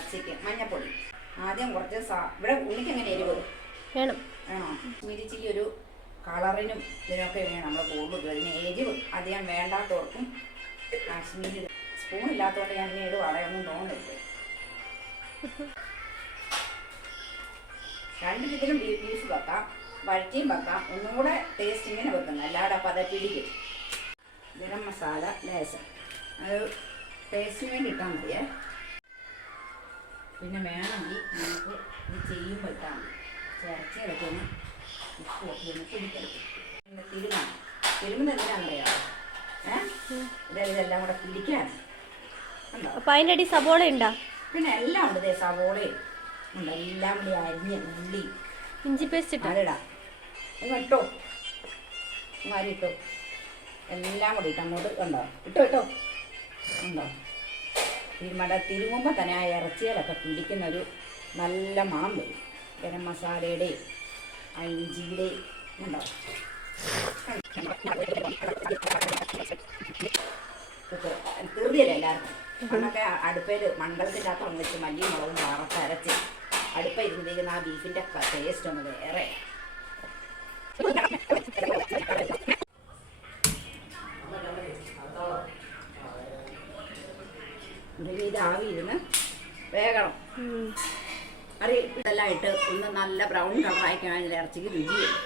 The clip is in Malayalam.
ഇറച്ചിക്ക് മഞ്ഞപ്പൊടി ആദ്യം കുറച്ച് ഇവിടെ ഉള്ളിക്ക് എങ്ങനെ എരിവ് വേണം വേണോ? മിരിച്ചിരി ഒരു കളറിനും ഇതിനൊക്കെ വേണം നമ്മൾ കൂടുതൽ അതിന് എരിവ് അധികം വേണ്ടാത്തവർക്കും കാശ്മീരി സ്പൂൺ ഇല്ലാത്തതുകൊണ്ട് ഞാൻ ഇനി ഇടും അടയൊന്നും തോന്നരുത്. 2 രീതിയിലും ബീഫ് വെക്കാം, വഴറ്റിയും വെക്കാം. ഒന്നും കൂടെ ടേസ്റ്റ് ഇങ്ങനെ വെക്കുന്നത് അല്ലാതെ അപ്പം അത് പിടിക്കും. ഗരം മസാല ലേശം അത് ടേസ്റ്റിന് വേണ്ടി ഇട്ടാൽ മതിയേ. പിന്നെ വേണമെങ്കിൽ നമുക്ക് ഇത് ചെയ്യുമ്പോൾ ഇട്ടാൽ മതി. ഇറച്ചിയിലൊക്കെ ഒന്ന് ഉപ്പൊക്കെ ഒന്ന് പിടിക്കണം. പിന്നെ തിരുമുന്നത് എന്തിനാണെന്നറിയാമോ? ഇതെല്ലാം കൂടെ പിടിക്കാൻ ഉണ്ടോ? അപ്പം അതിൻ്റെ അടി സവോള ഉണ്ടോ? പിന്നെ എല്ലാം ഉണ്ട്. സവോളയും ഉണ്ട്, എല്ലാം കൂടി അരിഞ്ഞ് ഉള്ളി ഇഞ്ചി പേസ്റ്റ് ഇട്ടോ? അതിടാം. ഇട്ടോ മാരിട്ടോ എല്ലാം കൂടി ഇട്ട് അങ്ങോട്ട് ഉണ്ടോ? ഇട്ടോ ഉണ്ടോ? തിരുമുമ്പോൾ തന്നെ ആ ഇറച്ചിയിലൊക്കെ പിടിക്കുന്നൊരു നല്ല മണം വരും. ഗരം മസാലയുടെയും ആ ഇഞ്ചിയുടെയും ഉണ്ടോ? തീർന്നില്ല എല്ലാവർക്കും. അന്നൊക്കെ അടുപ്പയിൽ മൺകലത്തിൻ്റെ അകത്ത് വെച്ച് മല്ലി മുളകും വറുത്തരച്ച് അടുപ്പ ഇരുന്നിരിക്കുന്ന ആ ബീഫിൻ്റെ ടേസ്റ്റ് ഒന്ന് വേറെ. ഇത് ആവി ഇരുന്ന് വേഗണം. ഇതെല്ലാം ഇട്ട് ഒന്ന് നല്ല ബ്രൗൺ കളറായി കഴിഞ്ഞാൽ ഇറച്ചിക്ക് രുചി വരും.